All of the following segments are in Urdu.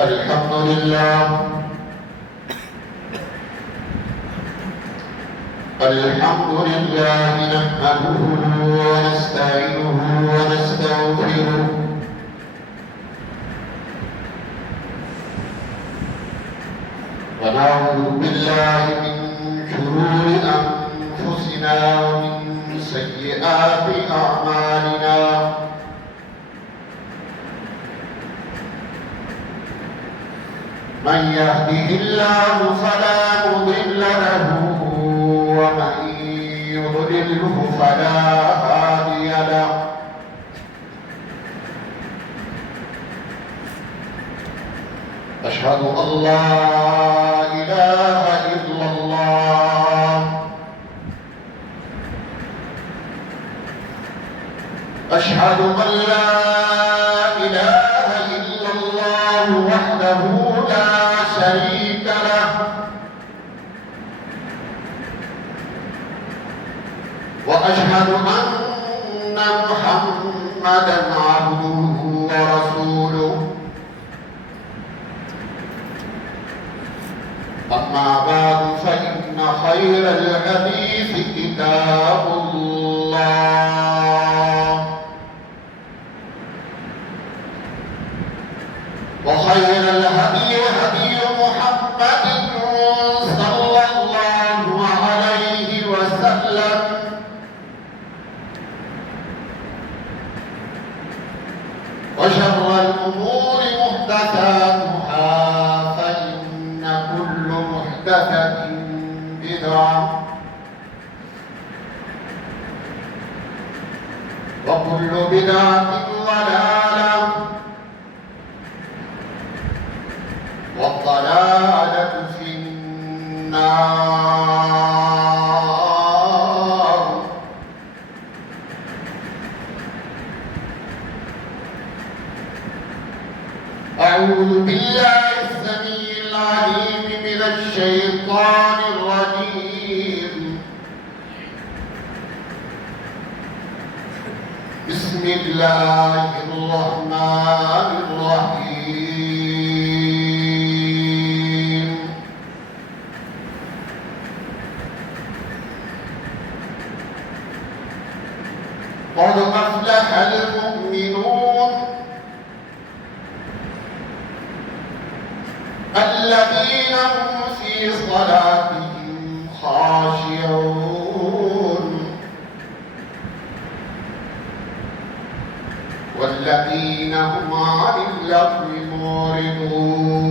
الحمد لله نحمده ونستعينه ونستغفره ونعوذ بالله من شرور أنفسنا ومن سيئات أعمالنا من يهده الله فلا مضل له ومن يضلله فلا هادي له أشهد أن لا إله إلا الله أشهد أن لا إله إلا الله وحده لا شريك له وأشهد أن محمدًا عبده ورسوله أما بعد فإن خير الحديث كتاب الله وخير الهدي هدي محمد صلى الله عليه وسلم وشر الأمور محدثاتها فإن كل محدثة بدعة وكل بدعة ضلالة والضلالة في النار أعوذ بالله السميع العليم من الشيطان الرجيم بسم الله الرحمن الرحيم قد أفلح المؤمنون الذين هم في صلاتهم خاشعون والذين هم عن اللغو معرضون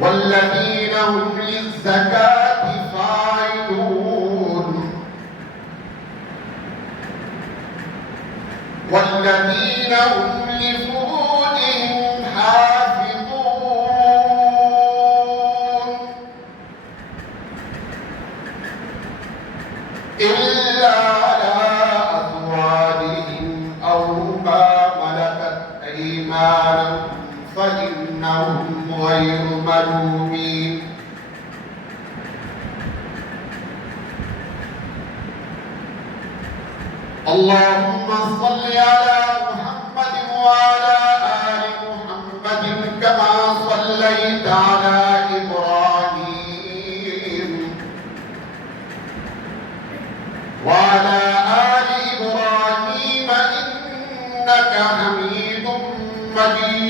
والذين هم للزكاة فاعلون والذين هم لفروجهم حافظون إلا على أزواجهم أو ما ملكت أيمانهم فإنهم غير ملومين اللهم صل على محمد وعلى آل محمد كما صليت على إبراهيم وعلى آل إبراهيم إنك حميد مجيد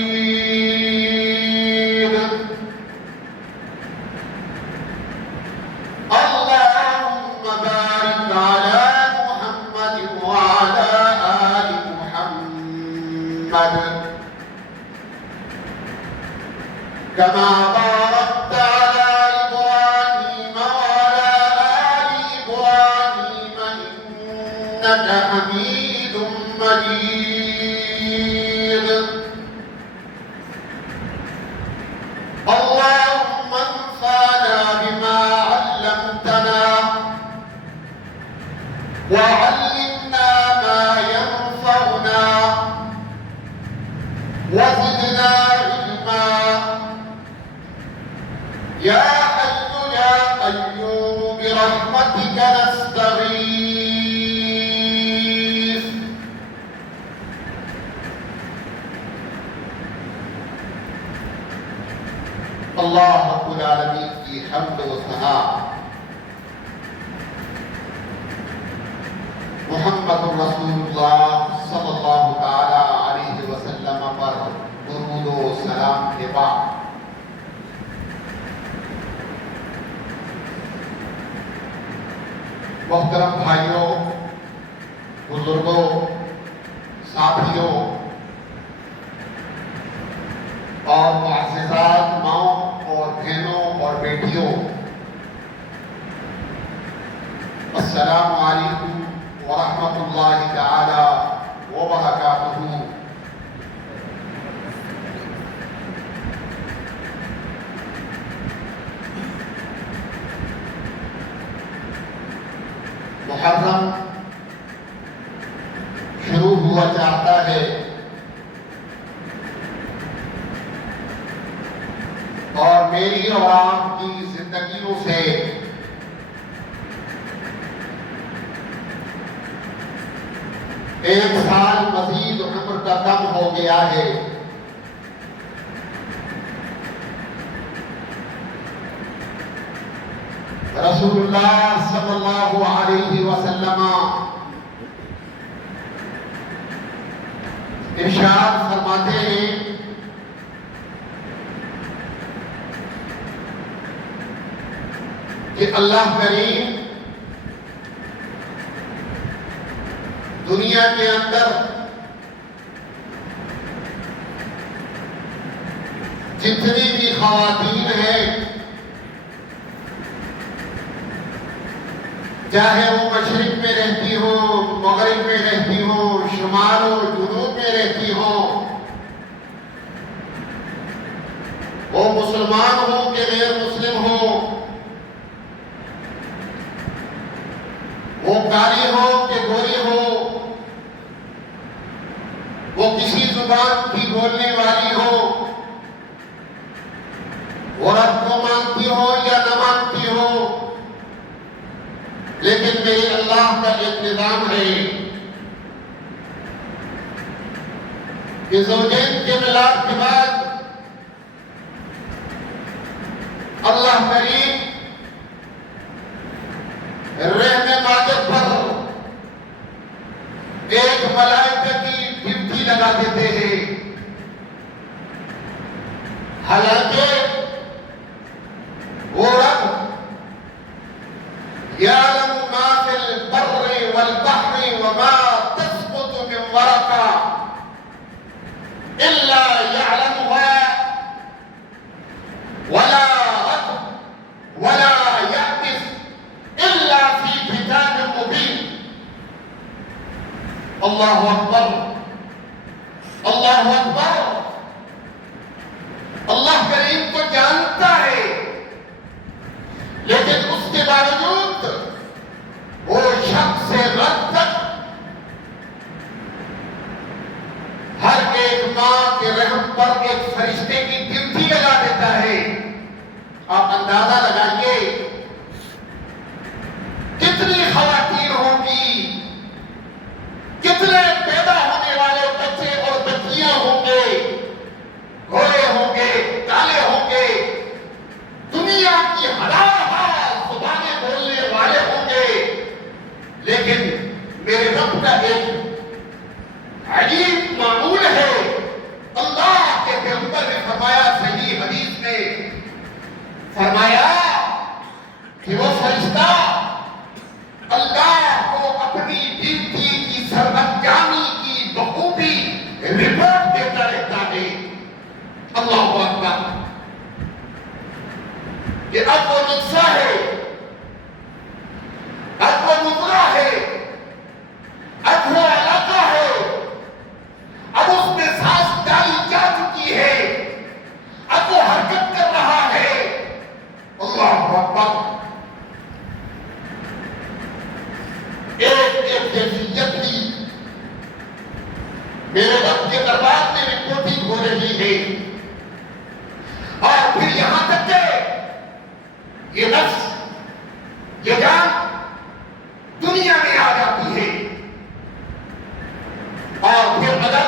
اللهم بارك على محمد وعلى آل محمد كما باركت على إبراهيم وعلى آل إبراهيم إنك حميد مجيد اللهم انفعنا بما علمتنا وعلمنا ما ينفعنا وزدنا علما يا حي يا قيوم برحمتك نستغيث اللہ رب العالمین کی حمد و ثنا محمد رسول اللہ صلی اللہ تعالی علیہ وسلم پر درود و سلام کے بعد محترم بھائیوں، بزرگوں، ساتھیوں اور معززات ماؤں اور بہنوں اور بیٹیوں، السلام علیکم ورحمۃ اللہ تعالی وبرکاتہ۔ محرم شروع ہوا چاہتا ہے اور میری اور آپ کی زندگیوں سے ایک سال مزید عمر کا کم ہو گیا ہے۔ رسول اللہ صلی اللہ علیہ وسلم ارشاد فرماتے ہیں کہ اللہ کریم دنیا کے اندر جتنی بھی خواتین ہیں، چاہے وہ مشرق میں رہتی ہوں، مغرب میں رہتی ہوں، شمال و جنوب میں رہتی ہوں، وہ مسلمان ہوں کہ غیر مسلم ہوں، وہ کالی ہو کہ گوری ہو، وہ کسی زبان کی بولنے والی ہو، وہ رب کو مانتی ہو یا نہ مانتی ہو، لیکن میرے اللہ کا ایک نظام ہے کہ زوجین کے ملاپ کے بعد اللہ کریم رحم ماجد پر ایک ملائکہ کی ڈیوٹی لگا دیتے ہیں، حالانکہ وہ رب يعلم ما في البر والبحر وما تسقط من ورقة إلا يعلمها ولا رطب ولا يابس إلا في كتاب مبين۔ اللہ اکبر، اللہ اکبر۔ اللہ کریم کو جانتا ہے، لیکن اس کے باوجود وہ شخص سے رب تک ہر ایک ماں کے رحم پر ایک فرشتے کی ڈیوٹی لگا دیتا ہے۔ آپ اندازہ لگائیے کتنی خواتین ہوں گی، کتنے پیدا ہونے والے بچے اور بچیاں ہوں گے، گورے ہوں گے، کالے ہوں گے، دنیا کی ہزار زبانیں بولنے والے ہوں گے، لیکن میرے رب کا ایک عجیب معمول ہے۔ اللہ کے پیغمبر نے فرمایا صحیح حدیث میں، فرمایا کہ وہ فرشتہ اللہ کو اپنی ڈیوٹی کی سرانجامی کی بخوبی رپورٹ دیتا رہتا ہے۔ اللہ اکبر۔ کہ اب وہ نطفہ ہے، اب وہ مضغہ ہے، اب وہ علاقہ ہے، اب اس میں سانس ڈالی جا چکی ہے، اب وہ حرکت کر رہا ہے۔ اللہ اکبر۔ ایک کیفیت بھی میرے رب کے دربار میں رپورٹنگ ہو رہی ہے، اور پھر یہاں تک کہ یہ نفس، یہ جان دنیا میں آ جاتی ہے، اور پھر اگر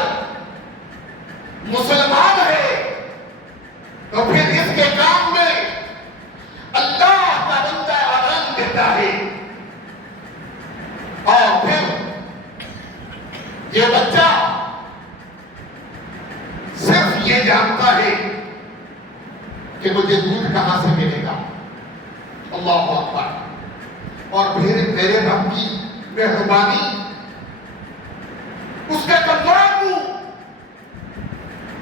مسلمان ہے تو پھر اس کے کام میں یہ بچہ صرف یہ جانتا ہے کہ مجھے دودھ کہاں سے ملے گا. اللہ اکبر. اور پھر میرے رب کی مہربانی، اس کے کمزور منہ،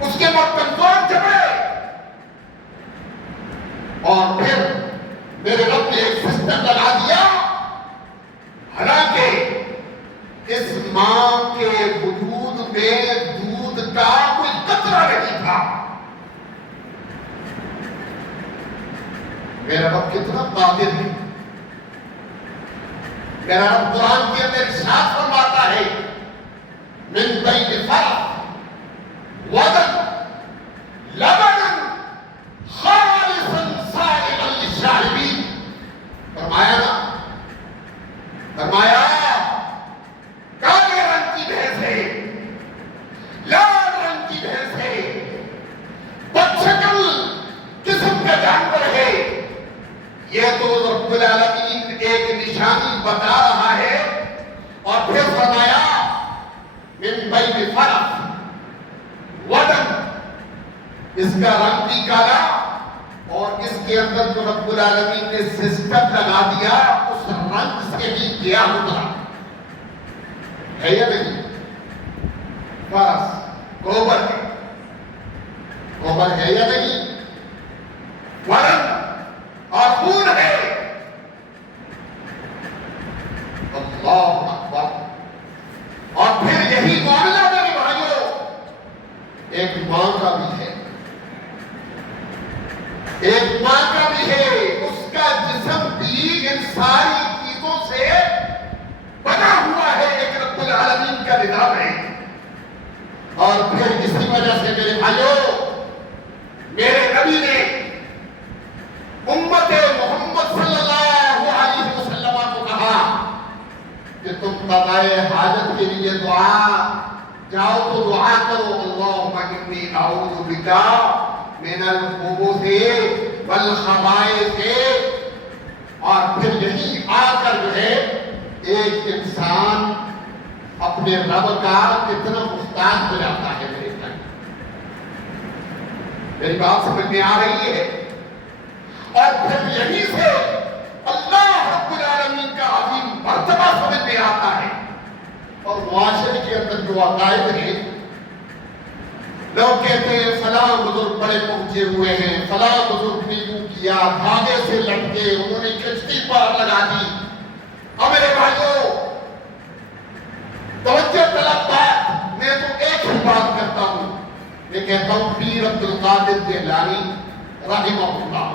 اس کے کمزور جبڑے، اور پھر میرے رب نے ایک سسٹم لگا دیا. حالانکہ اس ماں کے وجود میں دودھ کا کوئی قطرہ نہیں تھا. میرا رب کتنا قادر ہے. میرا رب قرآن کے اندر ارشاد فرماتا ہے من بین فرث ودم لبنا خالصا سائغا للشاربین. فرمایا کالے رنگ کی بھینس ہے، لال رنگ کی بھینس ہے، بدشکل قسم کا جانور ہے. یہ تو رب العالمین ایک نشانی بتا رہا ہے. اور پھر فرمایا من بین فرث ودم، اس کا رنگ بھی کالا، اور اس کے اندر جو رب العالمین نے سسٹم لگا دیا اس رنگ سے بھی کیا اترا ہے یا نہیں؟ فرث گوبر ہے، گوبر ہے یا نہیں؟ ودم اور خون ہے. اللہ اکبر. اور پھر یہی معاملہ میرے بھائیوں ایک ماں کا بھی ہے، ایک ماں کا بھی ہے. اس کا جسم بھی ان ساری چیزوں سے بنا ہوا ہے، ایک رب العالمین کا نظام ہے. اور پھر اسی وجہ سے میرے بھائیوں میرے نبی نے امت محمد صلی اللہ علیہ وسلم کو کہا کہ تم قضائے حاجت کے لیے دعا جاؤ تو دعا کرو اللہم انی اعوذ بک من الخبث والخبائث. اور پھر یہی آ کر جو ہے ایک انسان اپنے رب کا کتنا محتاج ہو جاتا ہے. میری بات سمجھ میں آ رہی ہے؟ اور پھر یہی سے اللہ رب العالمین کا عظیم مرتبہ سمجھ میں آتا ہے. اور معاشرے کے اندر جو عقائد ہیں، لوگ کہتے ہیں فلاں بزرگ بڑے پہنچے ہوئے ہیں، فلاں بزرگ نے یوں کیا، دھاگے سے لٹکے، انہوں نے کشتی پار لگا دی. اور میرے بھائیوں توجہ طلب بات، میں تو ایک ہی بات کرتا ہوں، میں کہتا ہوں پیر عبد القادر جیلانی رحمہ اللہ.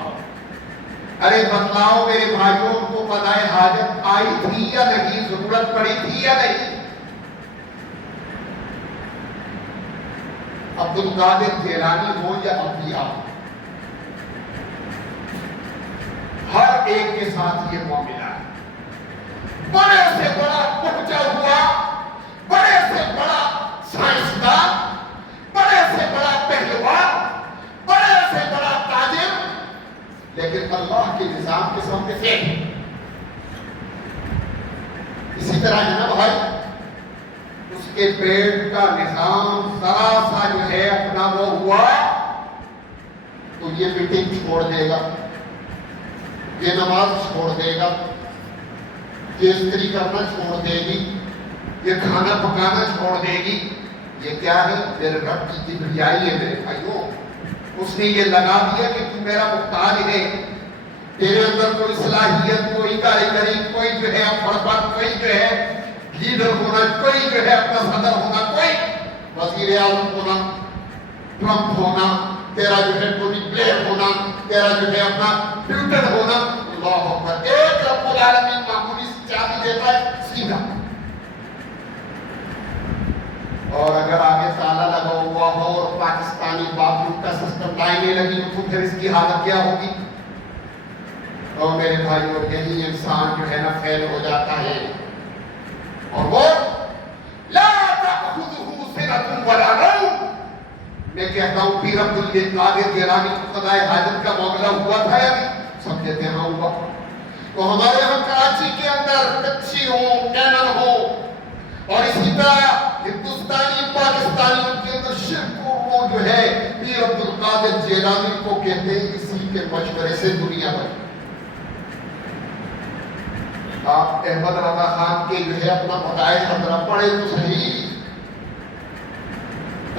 ارے بتلاؤ میرے بھائیوں ان کو قضائے حاجت آئی تھی یا نہیں، ضرورت پڑی تھی یا نہیں؟ عبد القادر جیلانی ہو یا انبیاء، ہر ایک کے ساتھ یہ معاملہ ہے. بڑے سے بڑا پہنچا ہوا، بڑے سے بڑا سائنسدان، بڑے سے بڑا پہلوان، بڑے سے بڑا تاجر، لیکن اللہ کے نظام کے سامنے فیل. اسی طرح ہے نا بھائی، اس کے پیٹ کا نظام ذرا سا جو ہے اپنا وہ ہوا تو یہ میٹنگ چھوڑ دے گا، یہ نماز چھوڑ دے گا، یہ استری کرنا چھوڑ دے گی، یہ کھانا پکانا چھوڑ دے گی. یہ کیا ہے؟ میرے رب کی کبریائی ہے میرے بھائیوں. اس نے یہ لگا دیا کہ تو میرا محتاج ہے. تیرے اندر کوئی صلاحیت، کوئی کاریگری، کوئی جو ہے فربت، کوئی جو ہے لیڈر ہونا، کوئی جو ہے اپنا صدر ہونا، کوئی وزیر اعظم ہونا، ٹرمپ ہونا، تیرا جو ہے ٹونی بلیئر ہونا، تیرا جو ہے اپنا ٹویٹر ہونا. اللہ اکبر. ایک رب العالمین معمولی سی چابی دیتا ہے سیدھا. اور اگر آگے تالا لگا ہوا ہو اور پاکستانی باغیوں کا سسٹم لائنیں لگی تو پھر اس کی حالت کیا ہوگی؟ اور میرے بھائیوں یہی انسان جو ہے نا فیل ہو جاتا ہے. اور وہ لا تأخذه سنة ولا نوم. میں کہتا ہوں پیر عبد القادر جیلانی کو قضائے حاجت کا معاملہ ہوا تھا یا نہیں؟ سب کہتے ہیں ہاں ہوا. تو ہمارے یہاں کراچی کے اندر کچھی ہو، کینن ہو، اور اسی طرح جو ہے پیر عبد القادر جیلانی کو کہتے ہیں اسی کے مشورے سے دنیا بنی. آپ احمد رضا خان کے جو ہے اپنا مدائح حضرہ پڑھے تو صحیح.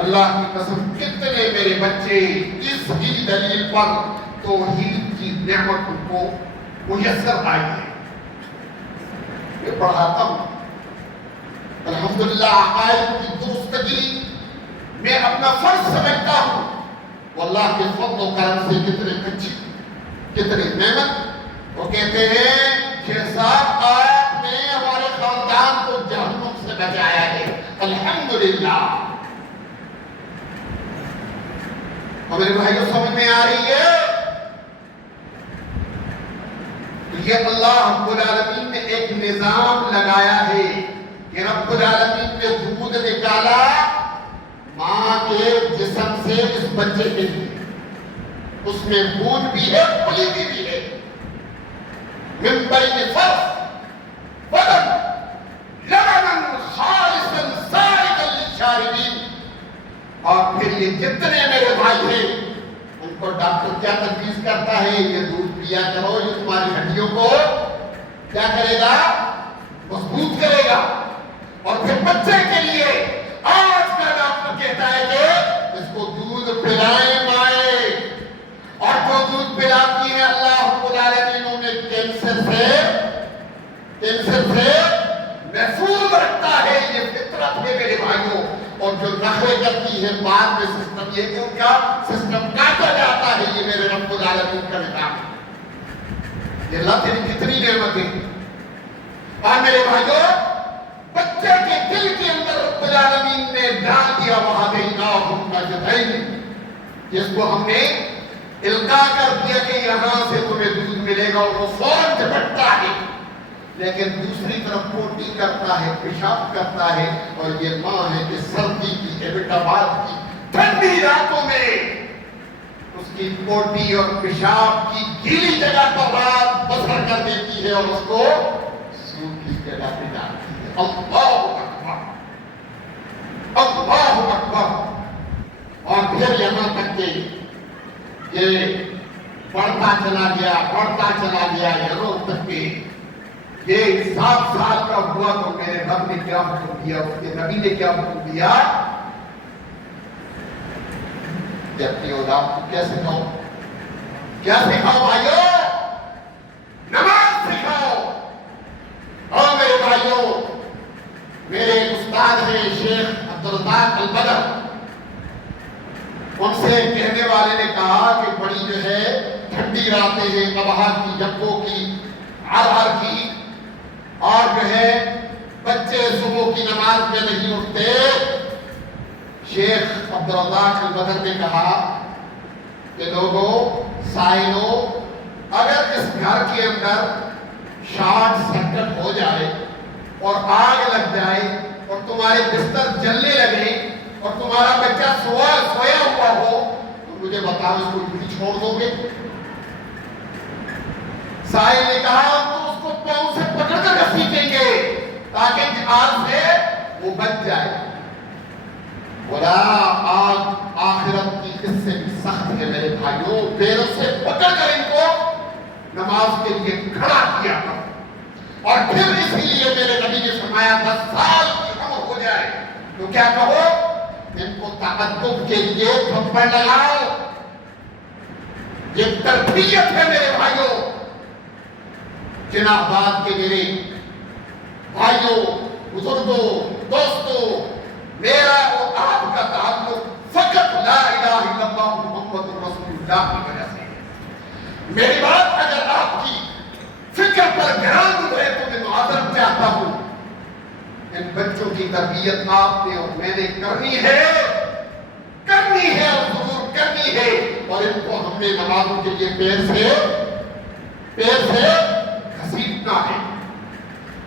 اللہ کی قسم کتنے میرے بچے اس ہی دلیل پر توحید کی نعمت کو میسر آئی ہے. میں پڑھاتا ہوں الحمدللہ عقائد کی درستگی میں اپنا فرض سمجھتا ہوں. واللہ کے فضل و کرم سے کتنے بچے کتنے محنت. وہ کہتے ہیں شیخ صاحب آپ نے ہمارے خاندان کو جہنم سے بچایا ہے الحمدللہ. اور میرے بھائیوں سمجھ میں آ رہی ہے یہ اللہ رب العالمین نے ایک نظام لگایا ہے کہ رب العالمین نے دودھ نکالا ماں کے جسم سے اس بچے کے لیے. اس میں خون بھی ہے پلیدی بھی ہے. من بین فرث ودم لبنا خالصا سائغا للشاربین. اور پھر یہ جتنے میرے بھائی ہیں ان کو ڈاکٹر کیا تجویز کرتا ہے یہ دودھ پیا کرو, یہ تمہاری ہڈیوں کو کیا کرے گا مضبوط کرے گا. اور پھر بچے کے لیے آج کا ڈاکٹر کہتا ہے کہ اس کو دودھ پلائیں مائیں. اور جو دودھ پلاتی ہے اللہ رب العالمین انہیں کینسر سے محفوظ رکھتا ہے. یہ فطرت ہے میرے بھائیوں. اور جو نخرے کرتی ہے بعد میں سسٹم یہ کہ ان کا سسٹم کاٹا جاتا ہے. یہ میرے رب العالمین کا نظام ہے. یہ اللہ تیری کتنی نعمت ہے. اور میرے بھائیوں بچے کے دل کے اندر رب العالمین نے ڈال دیا وَهَدَيْنَاهُ النَّجْدَيْنِ, جس کو ہم نے القاء کر دیا کہ یہاں سے تمہیں دودھ ملے گا اور وہ فوراً جھپٹتا ہے. لیکن دوسری طرف پوٹی کرتا ہے, پیشاب کرتا ہے. اور یہ ماں ہے کہ سردی کی ابتابات کی ٹھنڈی راتوں میں اس کی پوٹی اور پیشاب کی گیلی جگہ پر رات بسر کر دیتی ہے اور اس کو سوکھی جگہ پہ ڈالتی ہے. اللہ اکبر اللہ اکبر. اور پھر یہاں تک کہ یہ بڑھتا چلا گیا یہاں تک کہ یہ 7 سال کا ہوا تو میرے رب نے کیا حکم دیا, اس کے نبی نے کیا حکم دیا کہ اپنی اولاد کو کیا سکھاؤ بھائیو, نماز سکھاؤ. اور میرے بھائیو میرے استاد ہیں شیخ عبدالرزاق البدر, ان سے کہنے والے نے کہا کہ بڑی جو ہے ٹھنڈی راتیں ہیں, ابہار کی, جبوں کی, آدھار کی, اور جو ہے بچے صبح کی نماز میں نہیں اٹھتے. شیخ عبدالرزاق البدر نے کہا کہ لوگوں سائنوں اگر اس گھر کے اندر شارٹ سرکٹ ہو جائے اور آگ لگ جائے اور تمہارے بستر جلنے لگے اور تمہارا بچہ سویا ہوا ہو تو مجھے بتاؤ اس کو بھی چھوڑ دو گے؟ سائل نے کہا تو اس کو پاؤں سے پکڑ کر گھسیٹیں گے تاکہ آگ سے وہ بچ جائے. بولا آگ آخرت کی اس سے بھی سخت ہے میرے بھائیوں, پیروں سے پکڑ کر ان کو نماز کے لیے کھڑا کیا تھا. اور پھر اسی لیے میرے نبی نے فرمایا 10 سال کی عمر ہو جائے تو کیا کہو, ان کو تعدد کے لیے تھپڑ لگاؤ. یہ تربیت ہے میرے بھائیوں. جناب بات کے میرے بھائیوں, بزرگوں, دوستوں, میرا اور آپ کا تعلق فقط لا الہ الا اللہ محمد رسول اللہ کی وجہ سے ہے. میری بات اگر آپ کی فکر پر گران ہوئے تو میں معذرت چاہتا ہوں. ان بچوں کی تربیت آپ نے اور میں نے کرنی ہے اور ضرور کرنی ہے. اور ان کو ہم نے نمازوں کے لیے پیر سے گھسیٹنا ہے.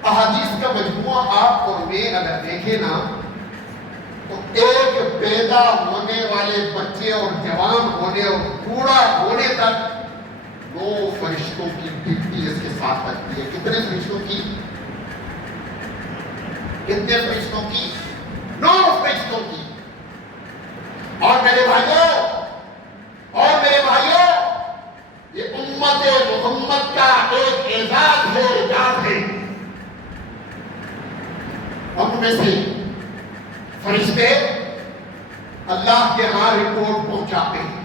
احادیث کا مجموعہ آپ اور میں اگر دیکھیں نا تو ایک پیدا ہونے والے بچے اور جوان ہونے اور بوڑھا ہونے تک 9 فرشتوں کی ڈیوٹی اس کے ساتھ رکھتی ہے. کتنے فرشتوں کی؟ 9 فرشتوں کی. اور میرے بھائی میں سے فرشتے اللہ کے ہاں رپورٹ پہنچاتے ہیں،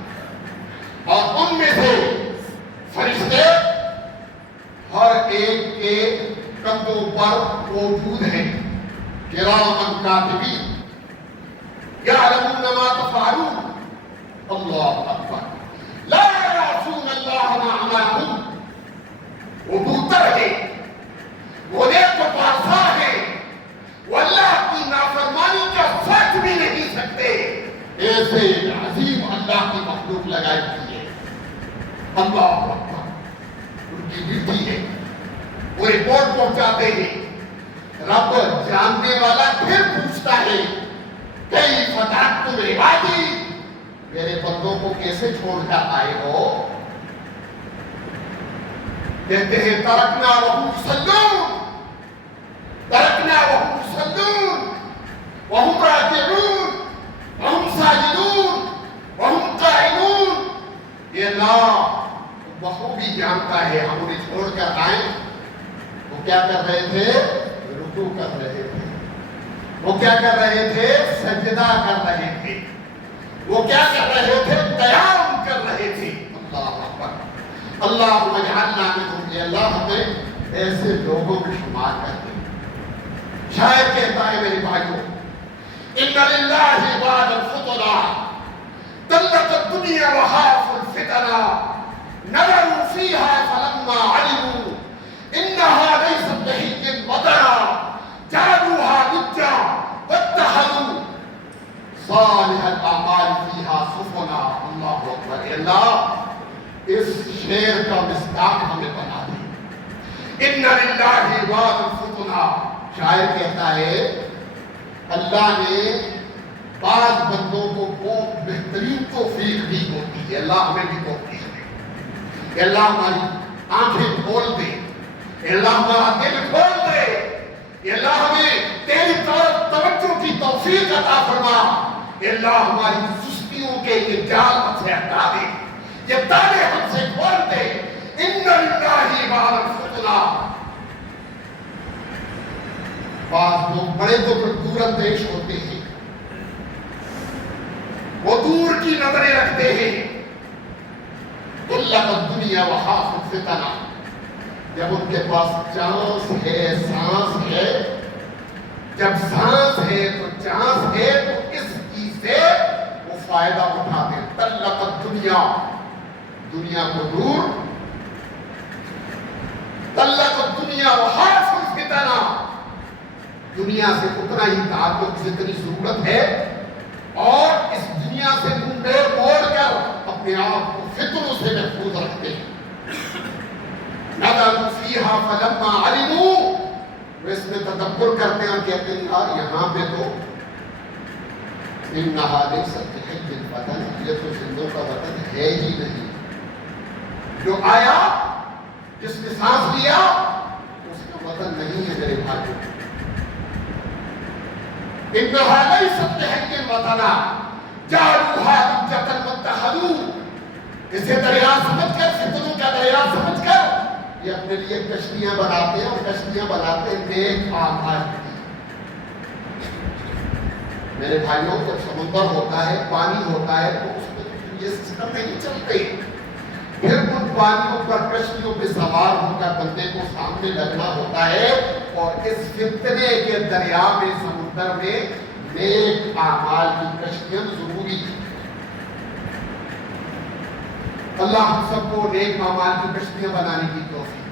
اور ان میں سے فرشتے ہر ایک کے کندھوں پر موجود ہیں، کرامن کاتبین یعلمون ما تفعلون۔ اللہ اکبر، لا یعصون اللہ ما امرهم، وہ دوتر ہے، وہ نیک و پارسا ہے، وہ اللہ کی نافرمانی کا سوچ بھی نہیں سکتے، ایسے عظیم اللہ کی مخلوق لگائی ہوئی ہے۔ اللہ اکبر، ان کی ڈیوٹی ہے، وہ رپورٹ پہنچاتے ہیں۔ رب جاننے والا پھر پوچھتا ہے، کئی فتح تم عبادی، میرے بندوں کو کیسے چھوڑ کر آئے ہو؟ کہتے ہیں ترکنا وہم یصلون، ترکنا وہم یصلون وہم راکعون وہم ساجدون وہم قائمون۔ یہ اللہ بخوبی جانتا ہے ہم انہیں چھوڑ کر آئے، وہ کیا کر رہے تھے؟ رکوع کر رہے تھے، وہ کیا کر رہے تھے؟ سجدہ کر رہے تھے، وہ کیا کر رہے تھے؟ قیام کر رہے تھے۔ اللہ اکبر، اللہم اجعلنا منہم، اے اللہ ہمیں ایسے لوگوں میں شمار کر دے۔ شاعر کہتا ہے میرے بھائیوں، ان للہ عباد الفطنا طلت الدنیا وخافوا الفتنا نظروا فيها فلما علموا انها ليست بهي وطنا جعلوها لجا واتخذوا صالح الاعمال فيها سفنا۔ اللہ اکبر، اے اللہ اس شعر کا مصداق ہمیں بنا دے۔ ان للہ عباد الفطنا، شاعر کہتا ہے اللہ نے بعض بندوں کو وہ بہترین توفیق دی ہوتی ہے، اللہ ہمیں بھی توفیق دے، اے اللہ ہماری آنکھیں کھول دے، اے اللہ ہمارا دل کھول دے، اے اللہ ہمیں تیری طرف توجہ کی توفیق عطا فرما، اے اللہ ہماری سستیوں کے یہ جال ہم سے ہٹا دے، یہ تالے ہم سے کھول دے۔ ان للہ عباد الفطنا، بعض لوگ بڑے دور اندیش ہوتے ہیں، وہ دور کی نظریں رکھتے ہیں۔ طلت الدنیا وخافوا الفتنہ، جب ان کے پاس چانس ہے، سانس ہے، جب سانس ہے تو چانس ہے تو اس چیز سے وہ فائدہ اٹھاتے ہیں۔ طلت الدنیا، دنیا کو دور، طلت الدنیا وخافوا الفتنہ، دنیا سے اتنا ہی تعلق جتنی ضرورت ہے، اور اس دنیا سے منہ موڑ کر اپنے آپ کو فتنوں سے محفوظ رکھتے ہیں۔ نظروا فیہا فلما علموا، وہ اس میں تدبر کرتے ہیں اور کہتے ہیں یار یہاں پہ تو انہا لیست بحج الوطن، یہ تو زندوں کا وطن ہے ہی نہیں، جو آیا جس نے سانس لیا اس کا وطن نہیں ہے میرے بھائیوں۔ انہا لیست بحج الوطن جعلوها لجة واتخذوا، اسے دریا سمجھ کر، فتنوں کا دریا سمجھ کر یہ اپنے لیے کشتیاں بناتے ہیں، اور کشتیاں بناتے ہیں نیک اعمال کی۔ میرے بھائیوں، جب سمندر ہوتا ہے، پانی ہوتا ہے، تو اس میں یہ سسٹم نہیں چلتے، پھر ان پانیوں پر کشتیوں پہ سوار ہو کر بندے کو سامنے لگنا ہوتا ہے، اور اس فتنے کے دریا میں، سمندر میں نیک اعمال کی کشتیاں ضروری ہیں۔ اللہ ہم سب کو نیک اعمال کی کشتیاں بنانے کی توفیق،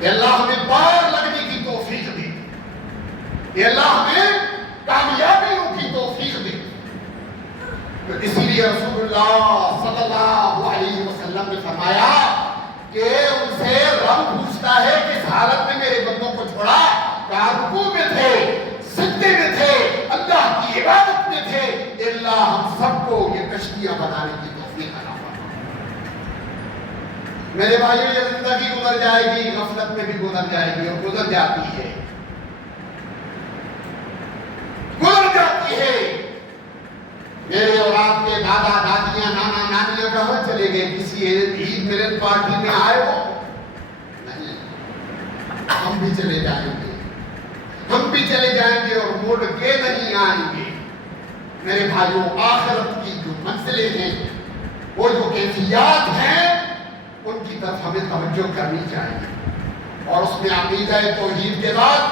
اے اللہ ہمیں پار لگنے کی توفیق دے، اے اللہ ہمیں کامیابیوں کی توفیق دے۔ اسی لیے رسول اللہ صلی اللہ علیہ وسلم نے فرمایا کہ ان سے رب پوچھتا ہے کہ اس حالت میں میرے بندوں کو چھوڑا، کہا رکوع میں تھے، سجدے میں تھے، اللہ کی عبادت میں تھے، اللہ ہم سب کو یہ کشتیاں بنانے کی توفیق عطا فرما۔ میرے بھائیوں، یہ زندگی گزر جائے گی، غفلت میں بھی گزر جائے گی، اور گزر جاتی ہے، گزر جاتی ہے۔ میرے اور آپ کے دادا دادیاں، نانا نانیاں کہاں چلے گئے؟ کسی عید ملن پارٹی میں آئے ہو؟ نہیں، ہم بھی چلے جائیں گے، ہم بھی چلے جائیں گے اور مڑ کے نہیں آئیں گے۔ میرے بھائیوں، آخرت کی جو منزلیں ہیں، وہ جو کیفیات ہیں، ان کی طرف ہمیں توجہ کرنی چاہیے۔ اور اس میں عقیدہ توحید کے بعد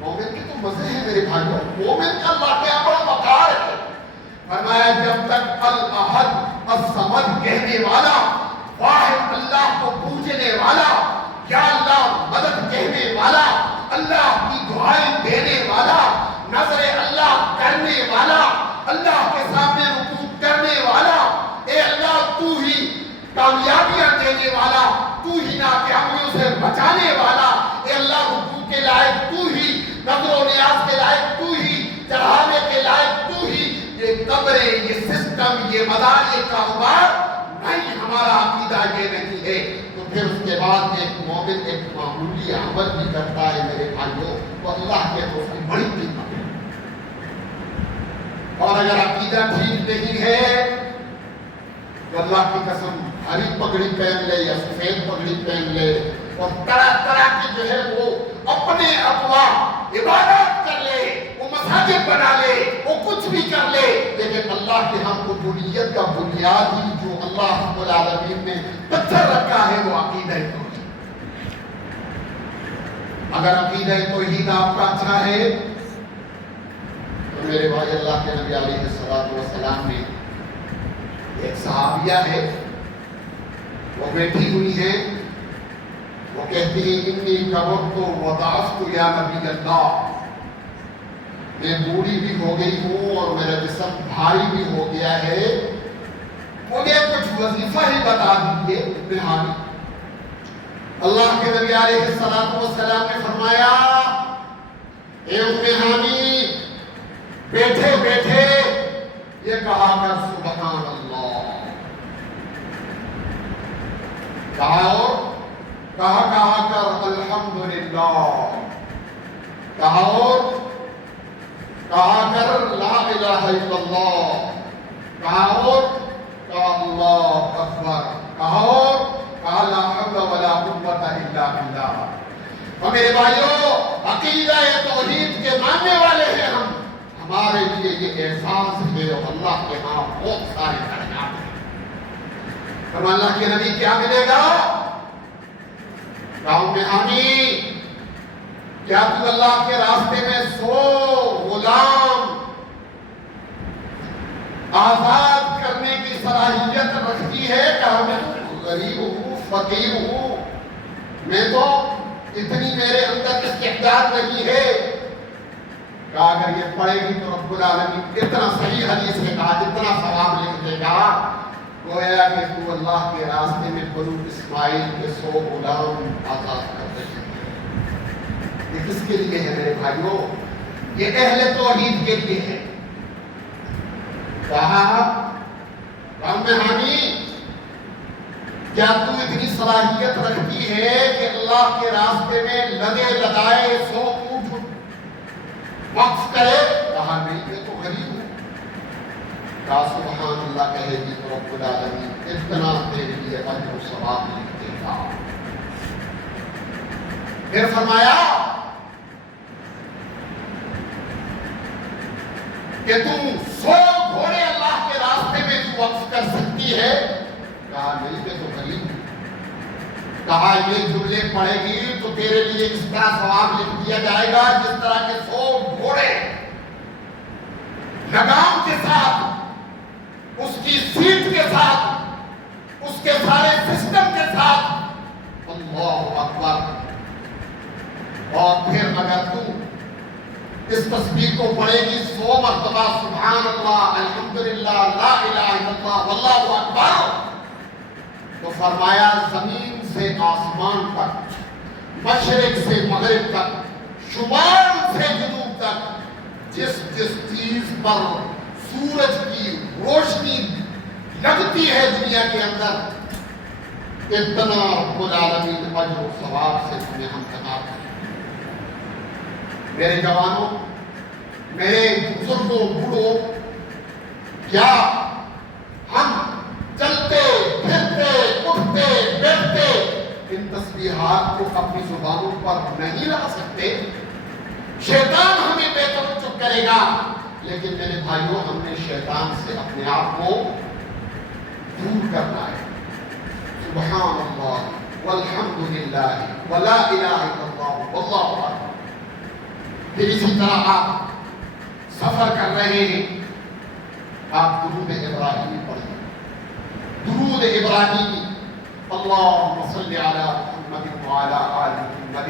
مومن کے تو مزے ہیں میرے بھائیوں۔ مومن کا اللہ کیا بڑا وقار ہے۔ فرمایا جب تک الاحد الصمد کہنے والا، واحد اللہ کو پوجنے والا، یا اللہ مدد کہنے والا، اللہ کی دعائیں دینے والا، نظر اللہ کرنے والا، اللہ کے سامنے رکوع کرنے والا، اے اللہ تو ہی کامیابیاں دینے والا، تو ہی ناکامیوں سے بچانے والا، اے اللہ رکوع کے لائق تو ہی، نظر و نیاز کے لائق تو ہی، چڑھانے کے لائق تو ہی۔ یہ قبریں، یہ سسٹم، یہ مدار، یہ کاروبار نہیں، ہمارا عقیدہ یہ نہیں ہے۔ تو پھر اس کے بعد ایک مومن ایک معمولی عمل بھی کرتا ہے میرے بھائیوں، تو اللہ کے تو اس کی بڑی قیمت ہے۔ اور اگر عقیدہ ٹھیک نہیں ہے تو اللہ کی قسم ہری پگڑی پہن لے یا سفید پگڑی پہن لے اور طرح طرح کی جو ہے وہ اپنے اپوا عبادت کر لے، وہ مساجد بنا لے، وہ کچھ بھی کر لے، لیکن اللہ کے ہم قبولیت کا بنیادی جو اللہ رب العالمین نے پتھر رکھا ہے وہ عقیدہ توحید۔ اگر عقیدہ توحید آپ کا اچھا ہے تو میرے بھائی، اللہ کے نبی علیہ الصلوۃ والسلام نے ایک صحابیہ ہے، وہ بیٹھی ہوئی ہے، وہ کہتی ہے انی کبرت وضعفت یا نبی اللہ، میں بوڑھی بھی ہو گئی ہوں اور میرا جسم بھاری بھی ہو گیا ہے، مجھے کچھ وظیفہ ہی بتا دیجیے ابن حامی۔ اللہ کے نبی علیہ السلام نے فرمایا اے ابن حامی، بیٹھے بیٹھے یہ کہا کر سبحان اللہ، کہا کر الحمدللہ، کہا کر لا الہ الا اللہ، کہا اللہ اکبر، کہا لا حول ولا قوت الا باللہ۔ اور میرے بھائیوں، عقیدہ توحید کے ماننے والے ہیں ہم، ہمارے لیے یہ احساس ہے اور اللہ کے ہاں بہت سارے درجات ہیں۔ فرمان اللہ کے نبی کیا ملے گا؟ کہا میں حامی، کیا تو اللہ کے راستے میں 100 غلام آزاد کرنے کی صلاحیت رکھتی ہے؟ کہا میں غریب ہوں، فقیر ہوں، میں تو اتنی میرے اندر استعداد نہیں ہے۔ کہا اگر یہ پڑھے گی تو رب العالمین اتنا صحیح حدیث میں کہا جتنا ثواب لکھ دے گا، گویا کہ تو اللہ کے راستے میں بنو اسماعیل کے 100 غلام آزاد کر دے۔ یہ کس کے لیے ہے میرے بھائیوں؟ یہ اہل توحید کے لیے ہے۔ کہا میں حامی، کیا تو اتنی صلاحیت رکھتی ہے کہ اللہ کے راستے میں لگے لگائے 100 اونٹ وقف کرے؟ کہا نہیں، میں تو غریب ہوں۔ کہا سبحان اللہ کہے گی تو رب العالمین اتنا تیرے لیے اجر و ثواب لکھ دے گا۔ پھر فرمایا کہ تم 100 گھوڑے اللہ کے راستے میں تو وقف کر سکتی ہے؟ کہا نہیں، میں تو غریب ہوں۔ کہا یہ جملے پڑھے گی تو تیرے لیے اس طرح ثواب لکھ دیا جائے گا جس طرح کے 100 گھوڑے لگام کے ساتھ، اس کی سیٹ کے ساتھ، اس کے سارے سسٹم کے ساتھ۔ اللہ اکبر۔ اور پھر اگر تو اس تصویر کو پڑھے گی 100 مرتبہ سبحان اللہ، الحمدللہ، لا الہ الا اللہ، واللہ اکبر، تو فرمایا زمین سے آسمان تک، مشرق سے مغرب تک، شمال سے جنوب تک، جس چیز پر سورج کی روشنی لگتی ہے دنیا کے اندر، اتنا رب العالمین اجر و ثواب سے تمہیں ہم تقاضا۔ میرے جوانوں، میرے بزرگوں، بوڑھوں، کیا ہم چلتے پھرتے اٹھتے بیٹھتے ان تسبیحات کو اپنی زبانوں پر نہیں لا سکتے، شیطان ہمیں بے توجہ کرے گا، لیکن میرے بھائیوں ہم نے شیطان سے اپنے آپ کو دور کرنا ہے۔ سبحان اللہ والحمد للہ ولا الہ الا اللہ واللہ اکبر۔ پھر اسی طرح آپ سفر کر رہے ہیں، آپ درود ابراہیمی پڑھیں، درود ابراہیمی، اللہم صلی علی محمد وعلی آل محمد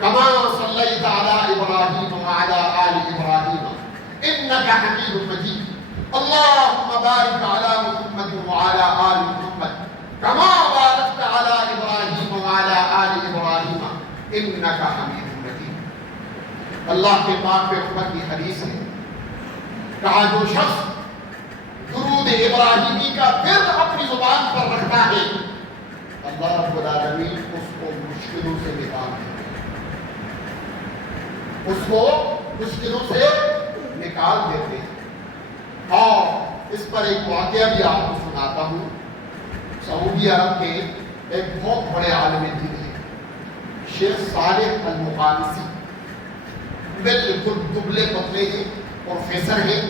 کما صلیت علی ابراہیم وعلی آل ابراہیم انک حمید مجید، اللہم بارک علی محمد وعلی آل محمد کما بارکت علی ابراہیم وعلی آل ابراہیم انک حمید مجید۔ اللہ کے پاک پیغمبر کی حدیث ہے، کہا جو شخص درود ابراہیمی کا ورد اپنی زبان پر رکھتا ہے، اللہ رب العالمین اس کو مشکلوں سے نکال دیتے ہیں، اس کو مشکلوں سے نکال دیتے ہیں۔ اور اس پر ایک واقعہ بھی آپ کو سناتا ہوں۔ سعودی عرب کے ایک بہت بڑے عالم دین ہیں، شیخ صالح المقامسی، بالکل دبلے پتلے ہیں، پروفیسر ہیں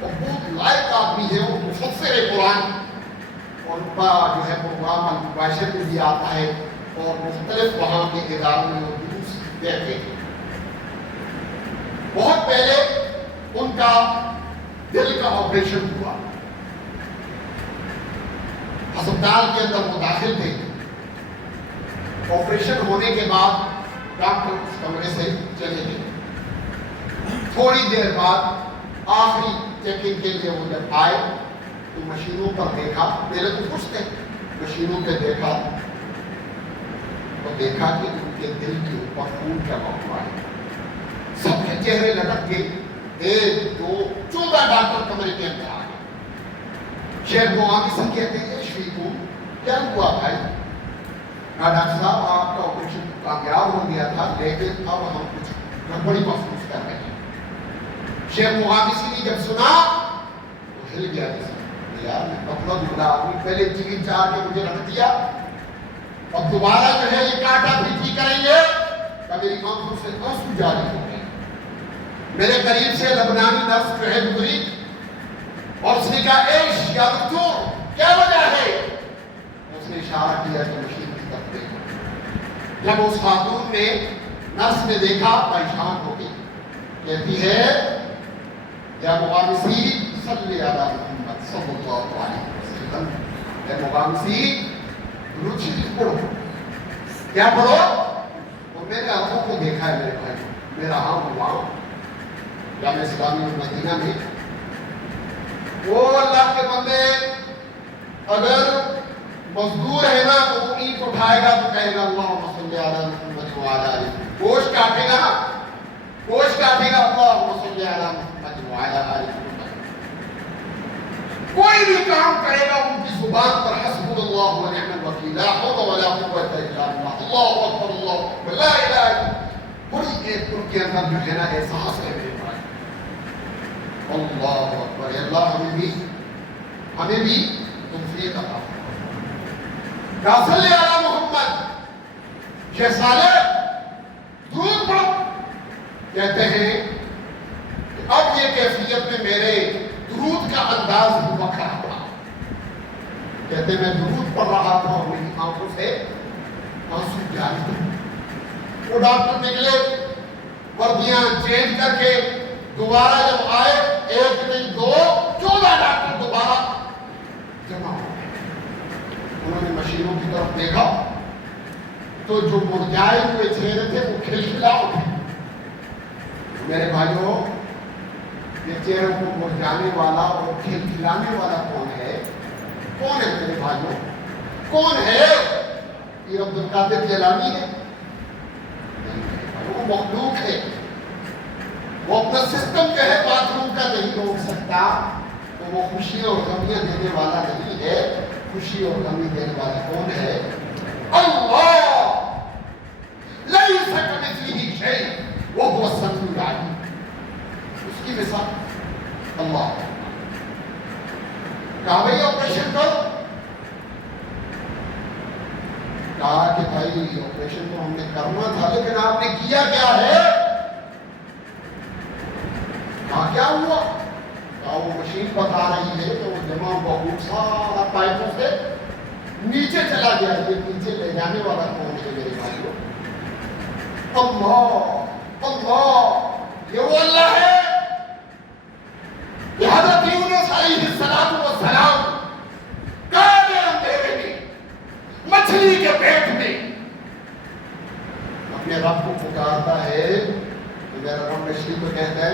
اور بہت لائق آدمی ہے، اور مفسر قرآن، اور ان کا جو ہے پروگرام المباشر میں بھی آتا ہے اور مختلف وہاں کے اداروں میں وہ دروس دیتے ہیں۔ بہت پہلے ان کا دل کا آپریشن ہوا، ہسپتال کے اندر وہ داخل تھے۔ آپریشن ہونے کے بعد ڈاکٹر اس کمرے سے چلے گئے۔ تھوڑی دیر بعد آخری چیکنگ کے لیے وہ جب آئے تو مشینوں پر دیکھا، پہلے تو خوش تھے، مشینوں پہ دیکھا تو دیکھا کہ ان کے دل کے اوپر خون جمع ہوا ہے، سب کے چہرے لٹک گئے۔ 1 2 14 ڈاکٹر کمرے کے اندر آ گئے۔ شیخ مغامی سے کہتے ہیں شفیقو کیا ہوا بھائی؟ ڈاکٹر صاحب آپ کا آپریشن کامیاب ہو گیا تھا، لیکن اب ہم کچھ گڑبڑی محسوس کر رہے ہیں۔ شیخ مغامی نے جب سنا تو ہل گیا، یار کپڑا دبلا آدمی، پہلے 3-4 کے مجھے رکھ دیا، اب دوبارہ جو ہے یہ کاٹا پیٹی کریں گے، کہ میری آنکھوں سے آنسو جاری ہو گئے۔ میرے قریب سے لبنانی نرس جو ہے گزری اور اس نے کہا ایش یا دکتور کیا وجہ ہے؟ اس نے اشارہ کیا کہ مشین کی طرف دیکھو۔ جب اس خاتون نے نرس نے دیکھا پریشان ہو گئی، کہتی ہے یا مغامسی صلی علی محمد صلی اللہ علیہ وسلم، اے مغامسی درود شریف پڑھو۔ کیا پڑھو؟ اور میرے آنکھوں کو دیکھا ہے میرے بھائی، میرا ہاں ہوا جامعہ اسلامی مدینہ میں، وہ اللہ کے بندے اگر مزدور ہے نا تو وہ اینٹ اٹھائے گا تو کہے گا اللہم صلی علی محمد وعلی آلہ، گوشت کاٹے گا نا، گوشت کاٹے گا اللہم صلی علی محمد وعلی آلہ، کوئی بھی کام کرے گا ان کی زبان پر حسبنا اللہ ونعم الوکیل، لا حول ولا قوت الا باللہ، اللہ اکبر اللہ اکبر لا الہ الا اللہ۔ بڑی ایک ان کے اندر جو ہے نا احساس ہے میرے بھائی، اللہ اکبر۔ اللہ ہمیں بھی توفیق عطا فرمائے۔ یا صلی علی محمد، یہ صالح درود پڑھو۔ کہتے ہیں کہ اب یہ کیفیت میں میرے درود کا انداز ہی وکھرا تھا۔ کہتے میں درود پڑھ رہا تھا اور میری آنکھوں سے آنسو جاری تھے۔ وہ ڈاکٹر نکلے وردیاں چینج کر کے، دوبارہ جب آئے 1 نہیں 2 14 ڈاکٹر دوبارہ جمع ہو گئے۔ انہوں نے مشینوں کی طرف دیکھا تو جو مرجھائے ہوئے چہرے تھے وہ کھلکھلا اٹھے۔ میرے بھائیوں، یہ چہروں کو مرجھانے والا اور کھلکھلانے والا کون ہے؟ کون ہے میرے بھائیوں؟ کون ہے؟ یہ عبد القادر جیلانی ہے؟ وہ مخلوق ہے، وہ اپنا سسٹم جو ہے باتھ روم کا نہیں روک سکتا، تو وہ خوشی اور غمیاں دینے والا نہیں ہے۔ خوشی اور غمی دینے والا کون ہے؟ اللہ، لیس کمثلہ شیء وہو السمیع العلیم۔ اس کی مثال اللہ۔ کہا بھئی آپریشن کرو، کہا کہ بھائی تو ہم نے کرنا تھا، لیکن آپ نے کیا کیا ہے؟ ہاں کیا ہوا؟ وہ مشین بتا رہی ہے کہ وہ جمع ہوا خون سارا پائپوں سے نیچے چلا گیا. یہ نیچے لے جانے والا کون ہے میرے بھائیوں؟ اللہ اللہ، یہ وہ اللہ ہے. یہ حضرت یونس علیہ السلام کالے اندھیرے میں مچھلی کے پیٹ میں اپنے رب کو پکارتا ہے. میرا رب نشری کو کہتا ہے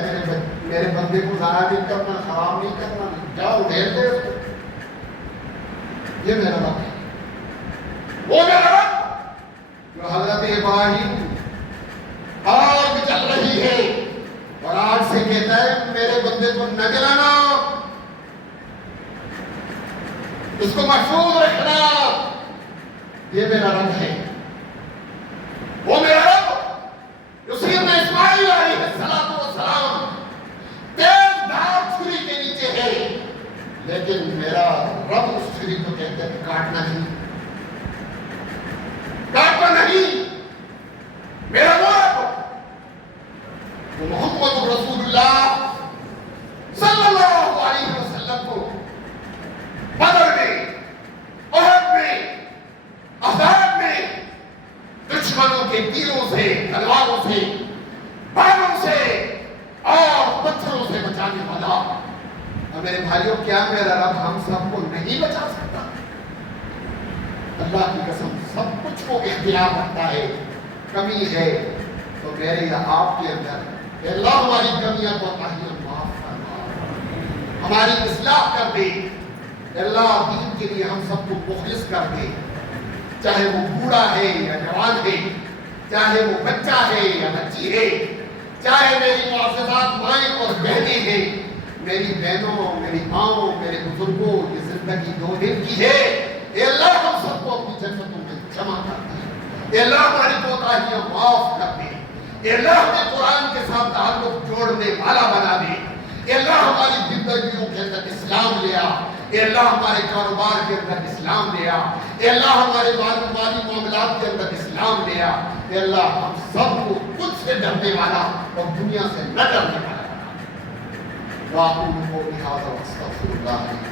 میرے بندے کو ضائع نہیں کرنا، خراب نہیں کرنا، جاؤ ڈھیر دے اس کو. یہ میرا رب ہے، وہ میرا رب جو حضرت ابراہیم آگ چل رہی ہے اور آگ سے کہتا ہے میرے بندے کو نہ جلانا، اس کو محفوظ رکھنا. یہ میرا رب ہے، وہ میرا رب جو سیدنا اسماعیل علیہ السلام تیز دھار چھری کے نیچے ہے، لیکن میرا رب اس چھری کو کہتا ہے کاٹنا نہیں، کاٹنا نہیں. میرا رب وہ محمد رسول اللہ صلی اللہ علیہ وسلم کو بدر میں، احد میں، احزاب میں دشمنوں کے تیروں سے، تلواروں سے، بالوں سے اور پتھروں سے بچانے والا. اور میرے بھائیوں کیا میرا رب ہم سب کو نہیں بچا سکتا؟ اللہ کی قسم سب کچھ کو اختیار رکھتا ہے. کمی ہے تو میرے یا آپ کے اندر اللہ ہماری کمیاں کو معاف فرما، ہماری اصلاح کر دے. اللہ دین کے لیے ہم سب کو مخلص کر دے، چاہے وہ بوڑھا ہے یا جوان ہے، چاہے وہ بچہ ہے یا بچی ہے، چاہے میری معززات مائیں اور بہنیں ہیں، میری بہنوں، میری ماؤں، میرے بزرگوں. یہ زندگی 2 دن کی ہے. اے اللہ ہم سب کو اپنی جنتوں میں جمع کر دے. اے اللہ ہماری کوتاہیاں معاف کر دے. اے اللہ ہمیں قرآن کے ساتھ تعلق جوڑنے والا بنا دے. اے اللہ ہماری زندگیوں کے اندر اسلام لے آ. اے اللہ ہمارے کاروبار کے اندر اسلام لے آ. اے اللہ ہمارے مالی معاملات کے اندر اسلام لے آ. اے اللہ ہم سب کو کچھ سے ڈرنے والا اور دنیا سے نہ ڈرنے والا بنا دے. وَأَقُولُ قَوْلِي هَٰذَا وَأَسْتَغْفِرُ اللَّهَ لِي